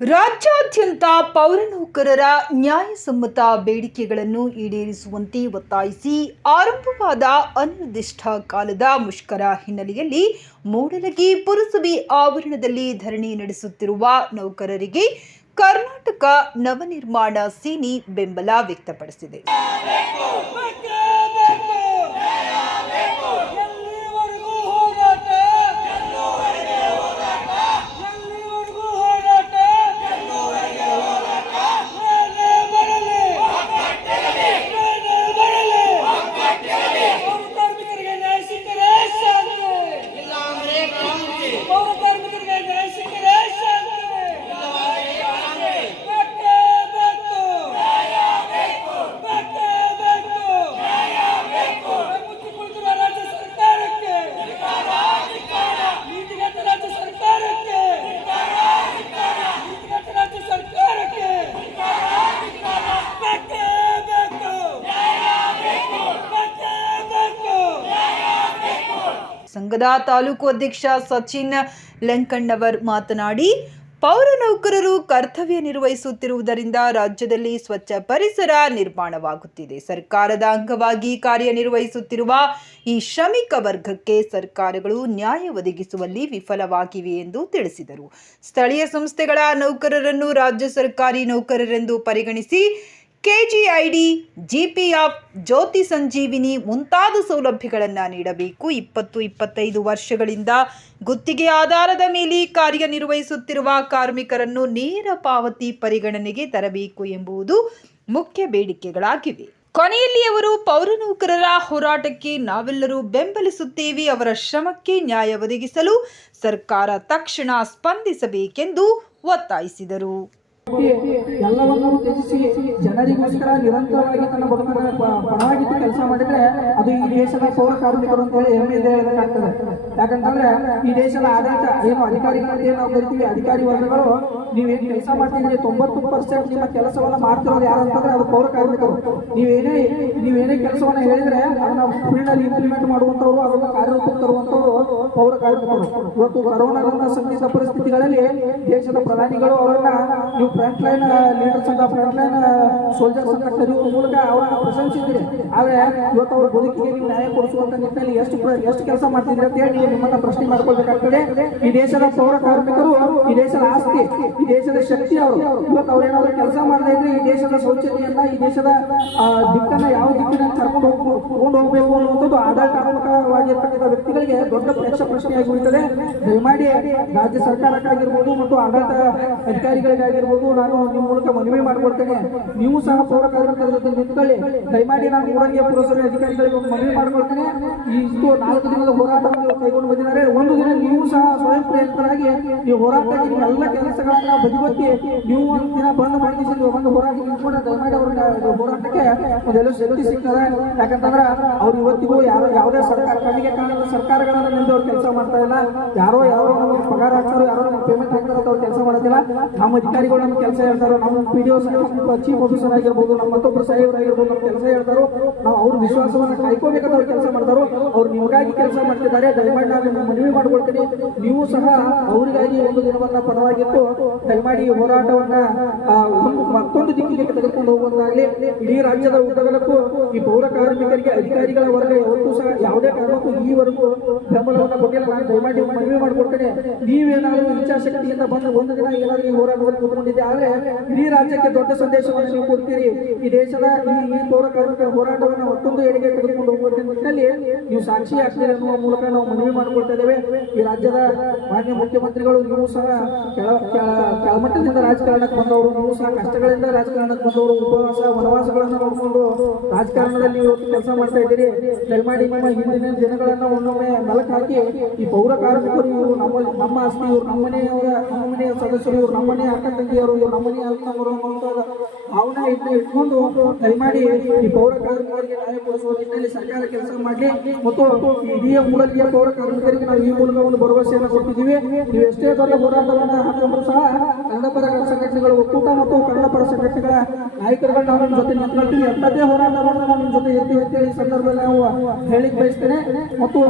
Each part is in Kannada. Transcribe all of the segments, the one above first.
ರಾಜ್ಯಾದ್ಯಂತ ಪೌರ ನೌಕರರ ನ್ಯಾಯಸಮ್ಮತ ಬೇಡಿಕೆಗಳನ್ನು ಈಡೇರಿಸುವಂತೆ ಒತ್ತಾಯಿಸಿ ಆರಂಭವಾದ ಅನಿರ್ದಿಷ್ಟ ಕಾಲದ ಮುಷ್ಕರ ಹಿನ್ನೆಲೆಯಲ್ಲಿ ಮೂಡಲಗಿ ಪುರಸಭೆ ಆವರಣದಲ್ಲಿ ಧರಣಿ ನಡೆಸುತ್ತಿರುವ ನೌಕರರಿಗೆ ಕರ್ನಾಟಕ ನವನಿರ್ಮಾಣ ಸೇನೆ ಬೆಂಬಲ ವ್ಯಕ್ತಪಡಿಸಿದೆ. ಸಂಘದ ತಾಲೂಕು ಅಧ್ಯಕ್ಷ ಸಚಿನ್ ಲಂಕಣ್ಣವರ್ ಮಾತನಾಡಿ, ಪೌರ ನೌಕರರು ಕರ್ತವ್ಯ ನಿರ್ವಹಿಸುತ್ತಿರುವುದರಿಂದ ರಾಜ್ಯದಲ್ಲಿ ಸ್ವಚ್ಛ ಪರಿಸರ ನಿರ್ಮಾಣವಾಗುತ್ತಿದೆ. ಸರ್ಕಾರದ ಅಂಗವಾಗಿ ಕಾರ್ಯನಿರ್ವಹಿಸುತ್ತಿರುವ ಈ ಶ್ರಮಿಕ ವರ್ಗಕ್ಕೆ ಸರ್ಕಾರಗಳು ನ್ಯಾಯ ಒದಗಿಸುವಲ್ಲಿ ವಿಫಲವಾಗಿವೆ ಎಂದು ತಿಳಿಸಿದರು. ಸ್ಥಳೀಯ ಸಂಸ್ಥೆಗಳ ನೌಕರರನ್ನು ರಾಜ್ಯ ಸರ್ಕಾರಿ ನೌಕರರೆಂದು ಪರಿಗಣಿಸಿ ಕೆಜಿಐಡಿ, ಜಿಪಿಎಫ್, ಜ್ಯೋತಿ ಸಂಜೀವಿನಿ ಮುಂತಾದ ಸೌಲಭ್ಯಗಳನ್ನು ನೀಡಬೇಕು. ಇಪ್ಪತ್ತು, ಇಪ್ಪತ್ತೈದು ವರ್ಷಗಳಿಂದ ಗುತ್ತಿಗೆ ಆಧಾರದ ಮೇಲೆ ಕಾರ್ಯನಿರ್ವಹಿಸುತ್ತಿರುವ ಕಾರ್ಮಿಕರನ್ನು ನೇರ ಪಾವತಿ ಪರಿಗಣನೆಗೆ ತರಬೇಕು ಎಂಬುದು ಮುಖ್ಯ ಬೇಡಿಕೆಗಳಾಗಿವೆ. ಕೊನೆಯಲ್ಲಿ ಅವರು ಪೌರ ನೌಕರರ ಹೋರಾಟಕ್ಕೆ ನಾವೆಲ್ಲರೂ ಬೆಂಬಲಿಸುತ್ತೇವೆ. ಅವರ ಶ್ರಮಕ್ಕೆ ನ್ಯಾಯ ಒದಗಿಸಲು ಸರ್ಕಾರ ತಕ್ಷಣ ಸ್ಪಂದಿಸಬೇಕೆಂದು ಒತ್ತಾಯಿಸಿದರು. ಎಲ್ಲವನ್ನೂ ತ್ಯಜಿಸಿ ಜನರಿಗೋಸ್ಕರ ನಿರಂತರವಾಗಿ ತನ್ನ ಬದುಕನ್ನು ಪಣವಾಗಿಟ್ಟು ಕೆಲಸ ಮಾಡಿದ್ರೆ ಅದು ಈ ದೇಶದ ಪೌರ ಕಾರ್ಮಿಕರು ಅಂತ ಹೇಳಿ ಹೆಮ್ಮೆಯಿಂದ ಹೇಳಬೇಕಾಗ್ತದೆ ಯಾಕಂತಂದ್ರೆ ಈ ದೇಶದ ಆಡಳಿತ, ಏನು ಅಧಿಕಾರಿಗಳು ಏನು ನಾವು ಕರಿತೀವಿ, ಅಧಿಕಾರಿ ವರ್ಗಗಳು ನೀವೇನು ಕೆಲಸ ಮಾಡ್ತಿದ್ರೆ ತೊಂಬತ್ತು ಪರ್ಸೆಂಟ್ ನಿಮ್ಮ ಕೆಲಸವನ್ನ ಮಾಡ್ತಿರೋದು ಯಾರು ಅಂತಂದ್ರೆ ಅದು ಪೌರ ಕಾರ್ಮಿಕರು. ನೀವೇನೇ ನೀವೇನೇ ಕೆಲಸವನ್ನ ಹೇಳಿದ್ರೆ ಅದನ್ನ ಫೀಲ್ಡ್ ಅಲ್ಲಿ ಇಂಪ್ಲಿಮೆಂಟ್ ಮಾಡುವಂತವ್ರು ಅದನ್ನ ಕಾರ್ಯರೂಪಕ್ಕೆ ತರುವಂತವ್ರು ಪೌರ ಕಾರ್ಮಿಕರು. ಇವತ್ತು ಕರೋನಾದಂತಹ ಸಂದಿಗ್ಧ ಪರಿಸ್ಥಿತಿಗಳಲ್ಲಿ ದೇಶದ ಪ್ರಧಾನಿಗಳು ಅವರನ್ನ ನೀವು ಫ್ರಂಟ್ ಲೈನ್ ಲೀಡರ್ಸ್ ಅಂತ ಫ್ರಂಟ್ ಲೈನ್ ಸೋಲ್ಜರ್ಸ್ ಅಂತ ಕರೆಯುವ ಮೂಲಕ ಅವರನ್ನ ಪ್ರಶಂಸಿದ್ರಿ ಆದ್ರೆ ಇವತ್ತು ಅವ್ರ ಬದುಕಿಗೆ ನೀವು ನ್ಯಾಯ ಕೊಡಿಸುವಂತ ನಿಟ್ಟಿನಲ್ಲಿ ಎಷ್ಟು ಎಷ್ಟು ಕೆಲಸ ಮಾಡ್ತಿದ್ರಿ ಅಂತ ಹೇಳಿ ನೀವು ನಿಮ್ಮನ್ನ ಪ್ರಶ್ನೆ ಮಾಡ್ಕೊಳ್ಬೇಕಾಗ್ತದೆ. ಈ ದೇಶದ ಪೌರ ಕಾರ್ಮಿಕರು, ಈ ದೇಶದ ಆಸ್ತಿ, ಈ ದೇಶದ ಶಕ್ತಿ ಅವರು. ಇವತ್ತು ಅವ್ರೇನಾದ್ರು ಕೆಲಸ ಮಾಡದೇ ಇದ್ರೆ ಈ ದೇಶದ ಶೌಚತೆಯನ್ನ ಈ ದೇಶದ ದಿಕ್ಕನ್ನ ಯಾವ ದಿಕ್ಕಿನಲ್ಲಿ ಕರ್ಕೊಂಡು ಹೋಗ್ಬೇಕು ತಗೊಂಡು ಹೋಗ್ಬೇಕು ಅನ್ನುವಂಥದ್ದು ಆಡಳಿತಾತ್ಮಕವಾಗಿರ್ತಕ್ಕಂಥ ವ್ಯಕ್ತಿಗಳಿಗೆ ದೊಡ್ಡ ಪ್ರಶ್ನೆ ಪ್ರಶ್ನೆಯಾಗಿ ಉಳಿತದೆ. ದಯಮಾಡಿ ರಾಜ್ಯ ಸರ್ಕಾರಕ್ಕಾಗಿರ್ಬೋದು ಮತ್ತು ಆಡಳಿತ ಅಧಿಕಾರಿಗಳಿಗಾಗಿರ್ಬೋದು ನಾನು ನಿಮ್ಮ ಮೂಲಕ ಮನವಿ ಮಾಡಿಕೊಡ್ತೇನೆ ನೀವು ಸಹ ಪೌರ ಜೊತೆ ನಿಂತ್ಕೊಳ್ಳಿ. ದಯಮಾಡಿ ನಾನು ಮೂಡಂಗಿಯ ಪುರಸಭೆ ಅಧಿಕಾರಿಗಳಿಗೆ ಮನವಿ ಮಾಡಿಕೊಡ್ತೇನೆ ಇಷ್ಟು ನಾಲ್ಕು ದಿನದ ಹೋರಾಟವನ್ನು ಕೈಗೊಂಡು ಬಂದಿದ್ದಾರೆ. ಒಂದು ದಿನ ನೀವು ಸಹ ಸ್ವಯಂ ಪ್ರೇರಿತರಾಗಿ ಈ ಹೋರಾಟಕ್ಕೆ ಎಲ್ಲ ಕೆಲಸಗಳನ್ನ ಬದಿಗೊತ್ತಿ ನೀವು ಒಂದು ದಿನ ಬಂದು ಮಾಡಿ ಒಂದು ಹೋರಾಟ ನಿಂತ್ಕೊಂಡು ದಯಮಾಡಿ ಅವ್ರ ಹೋರಾಟಕ್ಕೆ ಒಂದೆಲ್ಲ ಶಕ್ತಿ ಸಿಗ್ತದೆ. ಯಾಕಂತಂದ್ರೆ ಅವ್ರು ಇವತ್ತಿಗೂ ಯಾವ ಯಾವುದೇ ಸರ್ಕಾರ ಕಣ್ಣಿಗೆ ಕಾಣದ ಸರ್ಕಾರಗಳನ್ನ ನಿಂದು ಅವ್ರು ಕೆಲಸ ಮಾಡ್ತಾ ಇಲ್ಲ. ಯಾರೋ ಯಾರೋ ಪಗಾರ ಹಾಕ್ತಾರೋ ಪೇಮೆಂಟ್ ಹಾಕಿರ್ತಾರೆ ಅವ್ರು ಕೆಲಸ ಮಾಡೋದಿಲ್ಲ. ನಮ್ಮ ಅಧಿಕಾರಿಗಳು ನಮ್ಮ ಕೆಲಸ ಹೇಳ್ತಾರೋ, ನಮ್ಮ ಪಿ ಡಿ ಚೀಫ್ ಆಫೀಸರ್ ಆಗಿರ್ಬೋದು, ನಮ್ಮ ಮತ್ತೊಬ್ಬರು ಸಾಹೇಬರಾಗಿರ್ಬೋದು ನಮ್ಮ ಕೆಲಸ ಹೇಳ್ತಾರೋ, ನಾವು ಅವ್ರ ವಿಶ್ವಾಸವನ್ನು ಕಾಯ್ಕೋಬೇಕಂತ ಅವ್ರು ಕೆಲಸ ಮಾಡ್ತಾರೋ, ಅವ್ರು ನಿಮಗಾಗಿ ಕೆಲಸ ಮಾಡ್ತಿದ್ದಾರೆ. ದಯಮಾಡಿ ನಾನು ನಿಮ್ಮ ಮನವಿ ಮಾಡ್ಕೊಳ್ತೀನಿ. ನೀವು ಸಹ ಅವರಿಗಾಗಿ ಒಂದು ದಿನವನ್ನ ಪರವಾಗಿತ್ತು ದಯಮಾಡಿ ಹೋರಾಟವನ್ನ ದಿಕ್ಕಿಗೆ ತೆಗೆದುಕೊಂಡು ಹೋಗುವಂತಾಗಲಿ, ಇಡೀ ರಾಜ್ಯದ ಉದ್ದಗಲಕ್ಕೂ ಈ ಪೌರ ಕಾರ್ಮಿಕರಿಗೆ, ಅಧಿಕಾರಿಗಳ ವರ್ಗ ಯಾವತ್ತೂ ಸಹ ಯಾವುದೇ ಕಾರಣಕ್ಕೂ ಈವರೆಗೂ ಬೆಂಬಲವನ್ನು ಕೊಟ್ಟಿಲ್ಲ. ನಾನು ದಯಮಾಡಿ ಮನವಿ ಮಾಡಿಕೊಡ್ತೇನೆ. ನೀವೇನಾದರೂ ಇಚ್ಛಾಶಕ್ತಿಯಿಂದ ಬಂದು ಒಂದು ದಿನ ಏನಾದರೂ ಹೋರಾಟವನ್ನು ಕೂತ್ಕೊಂಡಿದ್ದೆ, ಆದರೆ ಇಡೀ ರಾಜ್ಯಕ್ಕೆ ದೊಡ್ಡ ಸಂದೇಶವನ್ನು ನೀವು ಕೊಡ್ತೀರಿ. ಈ ದೇಶದ ಈ ಪೌರ ಕಾರ್ಮಿಕರ ಹೋರಾಟವನ್ನು ಮತ್ತೊಂದು ಎಡೆಗೆ ತೆಗೆದುಕೊಂಡು ಹೋಗುವ ನಿಟ್ಟಿನಲ್ಲಿ ನೀವು ಸಾಕ್ಷಿ ಆಗ್ತೀರಿ ಅನ್ನುವ ಮೂಲಕ ನಾವು ಮನವಿ ಮಾಡಿಕೊಳ್ತಾ ಇದ್ದೇವೆ. ಈ ರಾಜ್ಯದ ಮಾನ್ಯ ಮುಖ್ಯಮಂತ್ರಿಗಳು, ನೀವು ಸಹ ಕೆಳ ಕೆಳ- ಕೆಳಮಟ್ಟದಿಂದ ರಾಜಕಾರಣಕ್ಕೆ ಬಂದವರು, ನೀವು ಸಹ ಕಷ್ಟಗಳಿಂದ ರಾಜಕಾರಣಕ್ಕೆ ಬಂದವರು, ಉಪವಾಸ, ವನವಾಸಗಳನ್ನು ನೋಡಿಕೊಂಡು ರಾಜಕಾರಣದಲ್ಲಿ ಕೆಲಸ ಮಾಡ್ತಾ ಇದ್ದೀರಿ. ದಯಮಾಡಿ ನಿಮ್ಮ ಹಿಂದಿನ ದಿನಗಳನ್ನ ಒಮ್ಮೊಮ್ಮೆ ನೆಲಕ್ಕೆ ಹಾಕಿ ಈ ಪೌರ ಕಾರ್ಮಿಕರು ಇವರು, ನಮ್ಮ ನಮ್ಮ ಆಸ್ತಿ ಇವರು, ನಮ್ಮ ಮನೆಯವರ ನಮ್ಮ ಮನೆಯ ಸದಸ್ಯರು ಇವರು, ನಮ್ಮ ಮನೆಯ ಅಕ್ಕ ತಂಗಿಯವರು ಇವರು, ನಮ್ಮ ಮನೆಯ ಅಕ್ಕವರು ಅನ್ನುವಂಥದ್ದು ಇಟ್ಟು ಇಟ್ಕೊಂಡು ದಯಮಾಡಿ ಈ ಪೌರ ಕಾರ್ಮಿಕರಿಗೆ ನ್ಯಾಯ ಕೊಡಿಸುವ ನಿಟ್ಟಿನಲ್ಲಿ ಸರ್ಕಾರ ಕೆಲಸ ಮಾಡಲಿ. ಮತ್ತು ಇಡೀ ಮೂಲಕೀಯ ಪೌರ ಕಾರ್ಮಿಕರಿಗೆ ನಾವು ಈ ಮೂಲಕ ಒಂದು ಭರವಸೆಯನ್ನು ಕೊಟ್ಟಿದ್ದೀವಿ. ನೀವು ಎಷ್ಟೇ ದೊಡ್ಡ ಹೋರಾಟವನ್ನು ಹಾಕಿದ್ರು ಸಹ ಕನ್ನಡ ಪರ ಸಂಘಟನೆಗಳ ಒಕ್ಕೂಟ ಮತ್ತು ಕನ್ನಡ ಪರ ಸಂಘಟನೆಗಳ ನಾಯಕರುಗಳು ಜೊತೆ ನಿಂತ್ಕೊಳ್ತೀವಿ ಎಂಥದ್ದೇ ಹೋರಾಟ ಮಾಡಿದ್ರೆ ನಾವು ನಿಮ್ಮ ಜೊತೆ ಎತ್ತಿ ಅಂತೇಳಿ ಈ ಸಂದರ್ಭದಲ್ಲಿ ನಾವು ಹೇಳಿಕ್ ಬಯಸ್ತೇನೆ. ಮತ್ತು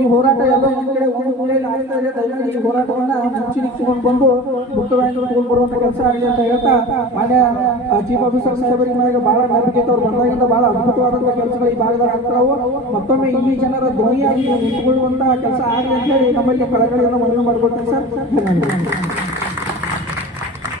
ಈ ಹೋರಾಟ ಎಲ್ಲ ಒಂದು ಕಡೆ ಒಂದು ಮೂಲೆಯಲ್ಲಿ ಆಗ್ತಾ ಇದೆ ಈ ಹೋರಾಟವನ್ನ ಮುಂಚೂಣಿಟ್ಕೊಂಡು ಬಂದು ಮುಕ್ತವಾಗಿ ತಗೊಂಡು ಕೆಲಸ ಆಗಲಿ ಅಂತ ಹೇಳ್ತಾ ಮಾನ್ಯ ಚೀಫ್ ಆಫೀಸರ್ ಸಾಹೇಬರಿಗೆ ನನಗೆ ಬಹಳ ನಂಬಿಕೆ. ಅವ್ರು ಬಂದಾಗಿಂದ ಬಹಳ ಅದ್ಭುತವಾದಂತಹ ಕೆಲಸಗಳು ಈ ಭಾಗದಾಗ ಆಗ್ತಾವು ಮತ್ತೊಮ್ಮೆ ಇಲ್ಲಿ ಜನರ ಧ್ವನಿಯಾಗಿ ನಿಂತುಕೊಳ್ಳುವಂತಹ ಕೆಲಸ ಆಗಲಿ ಅಂತ ಹೇಳಿ ನಮ್ಮಲ್ಲಿ ಕಳಕಳಿಯನ್ನು ಮನವಿ ಮಾಡಿಕೊಡ್ತೇನೆ ಸರ್. ಧನ್ಯವಾದಗಳು.